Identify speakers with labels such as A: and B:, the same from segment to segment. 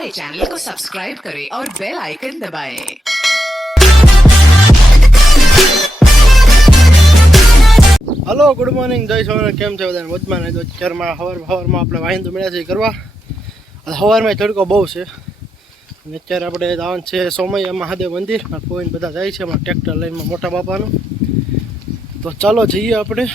A: हमारे चैनल को सब्सक्राइब करें और बेल आइकन दबाएं।
B: Hello good morning Jay Sona કેમ છે બધાને વચમાં તો અત્યારમાં સવાર સવારમાં આપણે વાહિંદુ મળ્યા છે કરવા અને સવારમાં તડકો બહુ છે અને અત્યારે આપણે જવાનું છે સોમૈયા મહાદેવ મંદિર કોઈ બધા જાય છે અમારા ટ્રેક્ટર લાઈનમાં મોટા બાપાનું તો ચાલો જઈએ આપણે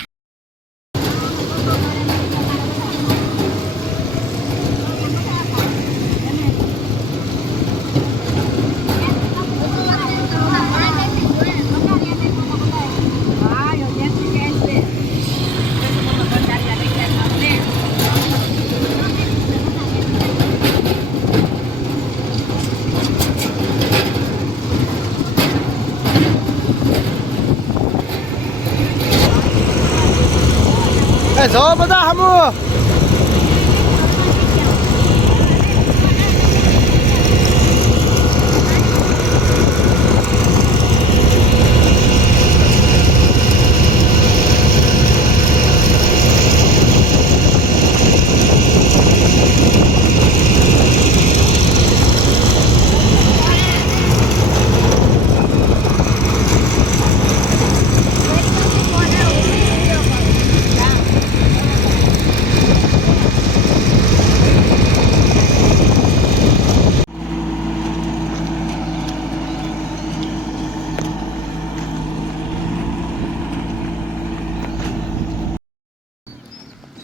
B: એ જો બધા હમુ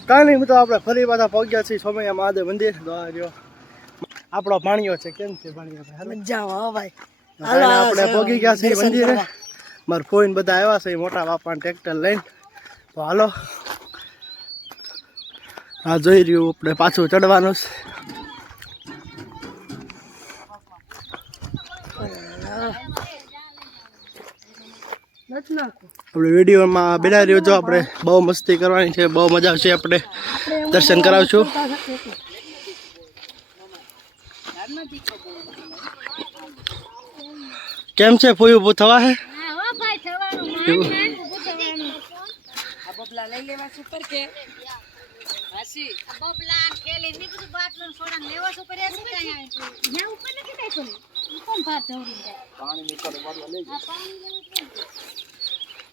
B: કાંઈ નહીં મિત્રો આપણે ફરી પાછા પહોંચ્યા છીએ સોમૈયા મહાદેવ મંદિર તો આપણો પાણીઓ છે કેમ છે પાણીઓ મજા હાલે?
C: ભાઈ.
B: હાલો, આપણે પહોંચી ગયા છીએ મંદિરે. મારા ફોઈન બધા આવ્યા છે મોટા બાપા ટ્રેક્ટર લઈને. તો હાલો. હા જોઈ રહ્યું આપણે પાછું ચડવાનું છે. આપણે વિડીયોમાં બેડા રહ્યો છો. આપણે બહુ મસ્તી કરવાની છે બહુ મજા આવશે. આપણે દર્શન કરાવશું. કેમ છે? ફોયું ઊભું થવા હે?
D: પાણી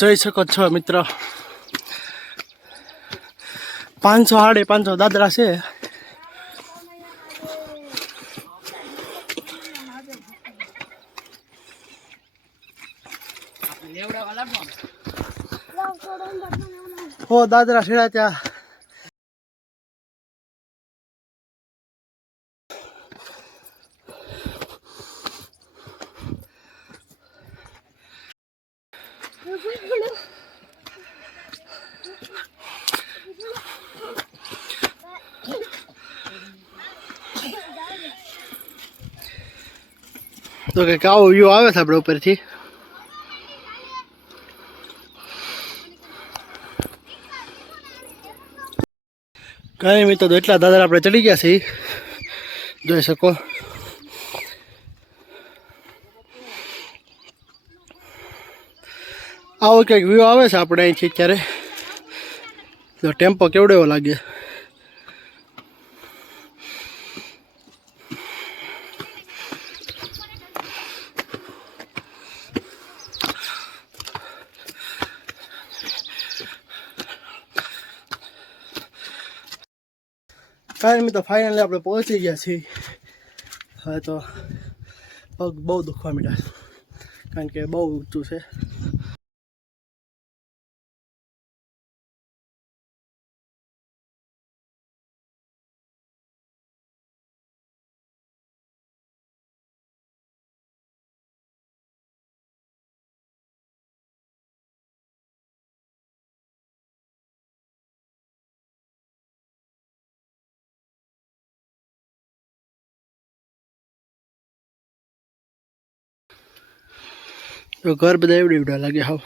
B: જોઈ શકો છો મિત્રો. પાંચસો સાડી પાંચસો દાદરા છે. ઓ દાદરા સીડા ત્યાં. તો કંઈક આવો વ્યૂ આવે છે આપણે ઉપરથી? કાંઈ મિત્રો તો એટલા દાદા આપણે ચડી ગયા છીએ. જોઈ શકો. આવો કંઈક વ્યૂ આવે છે આપણે અહીંથી અત્યારે તો ટેમ્પો કેવડો એવો લાગે? નહીં તો ફાઇનલી આપણે પહોંચી ગયા છીએ હવે તો પગ બહુ દુખવા માંડ્યા કારણ કે બહુ ઊંચું છે. તો ઘર બધા એવડી એવડા લાગે હાવ.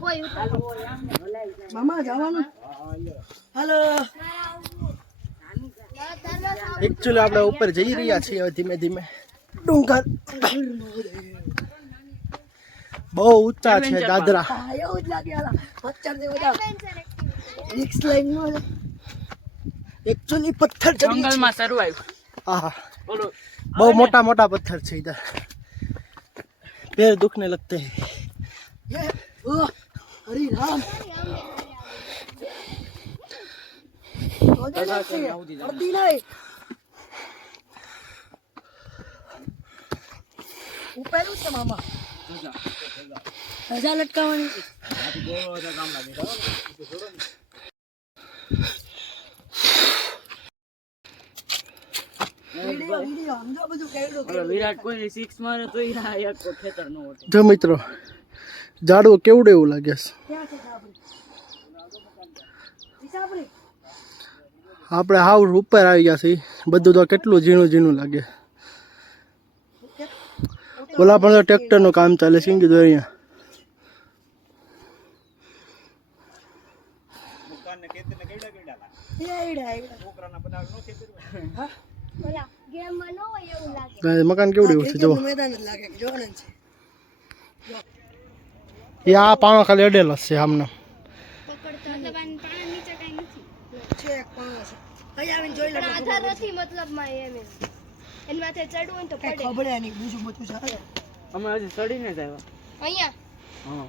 E: કોઈ ઉતાર
B: મામા જવાનું હાલો એકચ્યુઅલી આપણે ઉપર જઈ રહ્યા છીએ ધીમે ધીમે. ડુંગર. બહુ ઊંચા છે દાદરા એકચ્યુઅલી પથ્થર ચડી છે
C: જંગલમાં સર્વાઈવ
B: આહા
C: બોલો
B: બહુ મોટા મોટા પથ્થર છે इधर पैर दुखने लगते हैं ये ओ हरी राम અડધી નહીં ઉપેલું છે મામા રજા લટકાવવાની. જો મિત્રો ઝાડવું કેવડું એવું લાગે છે? આપણે હાવ ઉપર આવી ગયા છીએ. બધું તો કેટલું ઝીણું ઝીણું લાગે. ઓલા પણ તો ટ્રેક્ટરનું કામ ચાલે છે કીધું અહીંયા.
E: ઓલા ગેમમાં ન હોય એવું લાગે.
B: આ મકાન કેવડું એવું છે જો
D: મેદાન જ લાગે કે જોવાનું છે.
B: એ આ પાણો ખાલી અડેલા છે આમને.
E: પકડતો મતલબ આને પાણી નીચે કઈ નથી.
D: છે એક પાણો છે. અહીં આવીને જોઈ લો
E: નથી મતલબમાં એમ એમ. એની માથે ચડવું હોય ને તો પડે.
D: ખબર નહીં બીજું બધું છે.
C: અમે હજી ચડીને જ આવ્યા.
E: અહીંયા?
C: હા.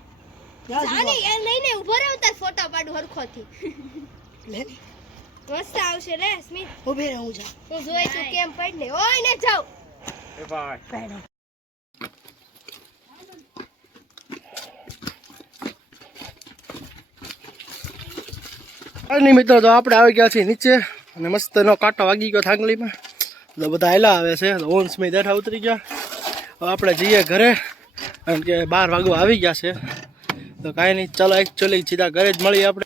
E: જાની એ લઈને ઊભો રહો તાર ફોટા પાડું હરખોથી.
D: લે.
E: મસ્ત આવશે રે સ્મિત.
D: ઊભી રહું જા
E: હું જોઈ તું કેમ પડ ને? ઓય ને જાવ
C: એ ભાઈ.
B: કાંઈ નહીં મિત્રો તો આપણે આવી ગયા છીએ નીચે. અને મસ્ત એનો કાંટો વાગી ગયો થાંગલીમાં. તો બધા હેલા આવે છે ઓન સમય દેઠા ઉતરી ગયા હવે આપણે જઈએ ઘરે કારણ કે બાર વાગવા આવી ગયા છે તો કાંઈ નહીં ચાલો એકચ્યુઅલી સીધા ઘરે જ મળીએ આપણે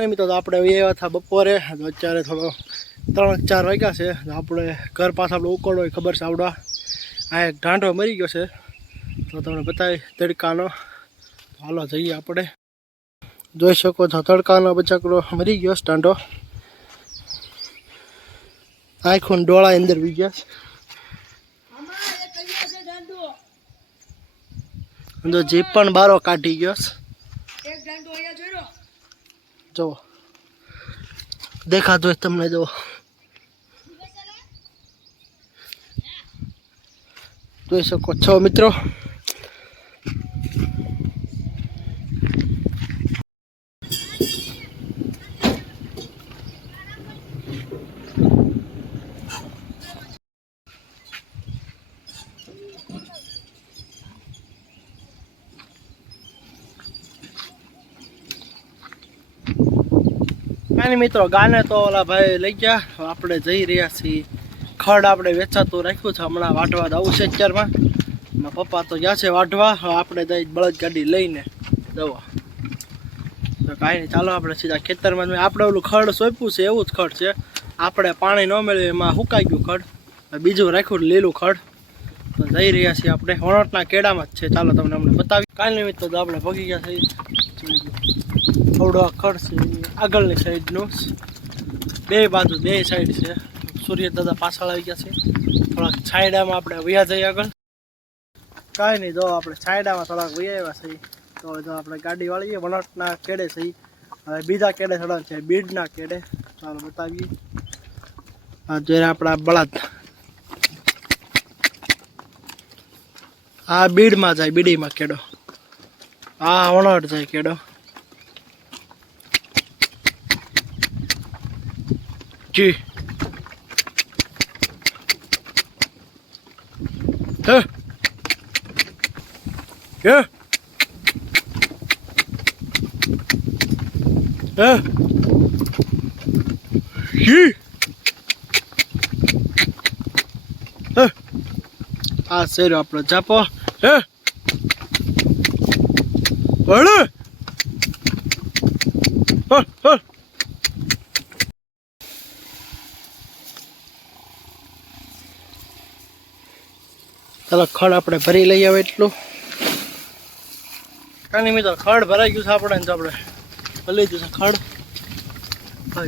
B: અને મિત્રો તો આપણે આવ્યા હતા બપોરે. તો અત્યારે થોડો ત્રણ ચાર વાગ્યા છે. તો આપણે ઘર પાસે આપણે ઉકળો હોય ખબર છે આવડા. આ એક ઢાંઢો મરી ગયો છે. તો તમને બતાવી તડકાનો. હાલો જઈએ આપણે. જોઈ શકો છો તડકાનો બચાકડો મરી ગયો ઢાંઢો. આખું ડોળા અંદર વી ગયા છે. જો જીપ પણ બારો કાઢી ગયો છે.
C: એક દાંડો અહીંયા જોયો
B: જુઓ દેખાતો હોય તમને જો જોઈ શકો છો મિત્રો. નહીં મિત્રો, ગાને તો ઓલા ભાઈ લઈ ગયા. આપણે જઈ રહ્યા છીએ. ખડ આપણે વેચાતું રાખ્યું છે. હમણાં વાઢવા જવું છે અત્યારમાં. પપ્પા તો ગયા છે વાઢવા. આપણે જઈ બળદ ગાડી લઈને જવા. તો કાંઈ નહીં, ચાલો આપણે સીધા ખેતરમાં આપણે ઓલું ખડ સોંપ્યું છે, એવું જ ખડ છે. આપણે પાણી ન મેળવ્યું એમાં સુકાઈ ગયું ખડ. બીજું રાખ્યું લીલું ખડ. તો જઈ રહ્યા છીએ આપણે. વણોટના કેળામાં જ છે. ચાલો તમને અમને બતાવી. કાંઈ નહીં તો આપણે ભગી ગયા છીએ. થોડો ખડ છે. આગળની સાઈડનું. બે બાજુ, બે સાઈડ છે. સૂર્ય દાદા પાછળ આવી ગયા છે. થોડાક છાયડામાં આપણે વયા જઈએ આગળ. કાંઈ નહીં, જો આપણે છાયડામાં થોડાક વયા આવ્યા છીએ, તો જો આપણે ગાડી વાળીએ વણાટના કેડે છે હવે બીજા કેડે થોડાક છે, બીડના કેડે. ચાલો બતાવીએ. આ જોઈએ આપણા બળદ. આ બીડમાં જાય, બીડીમાં કેડો. આ વણટ જાય કેડો. જી હે હે હે જી હે આ શેરો આપણો ચાપો હે હળે હા ચાલો ખડ આપણે ભરી લઈ આવે એટલું. કાંઈ મિત્રો ખડ ભરાઈ ગયું છે આપણે તો આપણે ભરી લીધું છે ખડ.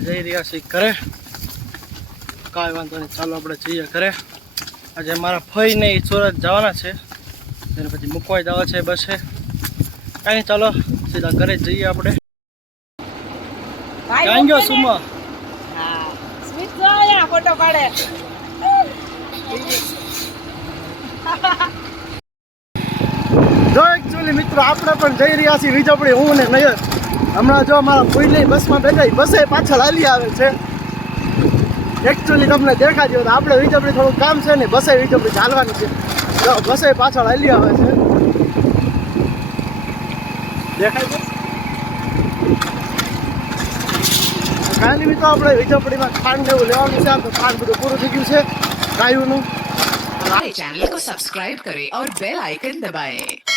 B: જઈ રહ્યા છીએ ઘરે. કાંઈ વાંધો નહીં ચાલો આપણે જઈએ ઘરે. આજે મારા ફઈ ને ઈ સુરત જવાના છે. એને પછી મૂકવાઈ જવા છે બસે. કાંઈ નહીં ચાલો સીધા ઘરે જઈએ આપણે. ક્યાં ગયો સુમા?
C: ફોટો પાડે.
B: જો એકચ્યુઅલી મિત્રો, આપણે પણ જઈ રહ્યા છીએ વીજપડી હું ને નહીં હમણાં જો અમારા નહીં બસમાં બેઠા બસે પાછળ હાલી આવે છે. એકચ્યુઅલી તમને દેખાડ્યું તો આપણે વીજપડી થોડું કામ છે ને, બસે વીજપડી ચાલવાની છે. જો, બસે પાછળ હાલી આવે છે. દેખાય છે? કાલે મિત્રો, આપણે વીજપડીમાં ખાંડ લેવું લેવાનું છે, આમ તો ખાંડ બધું પૂરું થઈ ગયું છે, ગાયુંનું.
A: हमारे चैनल को सब्सक्राइब करें और बेल आइकन दबाएं।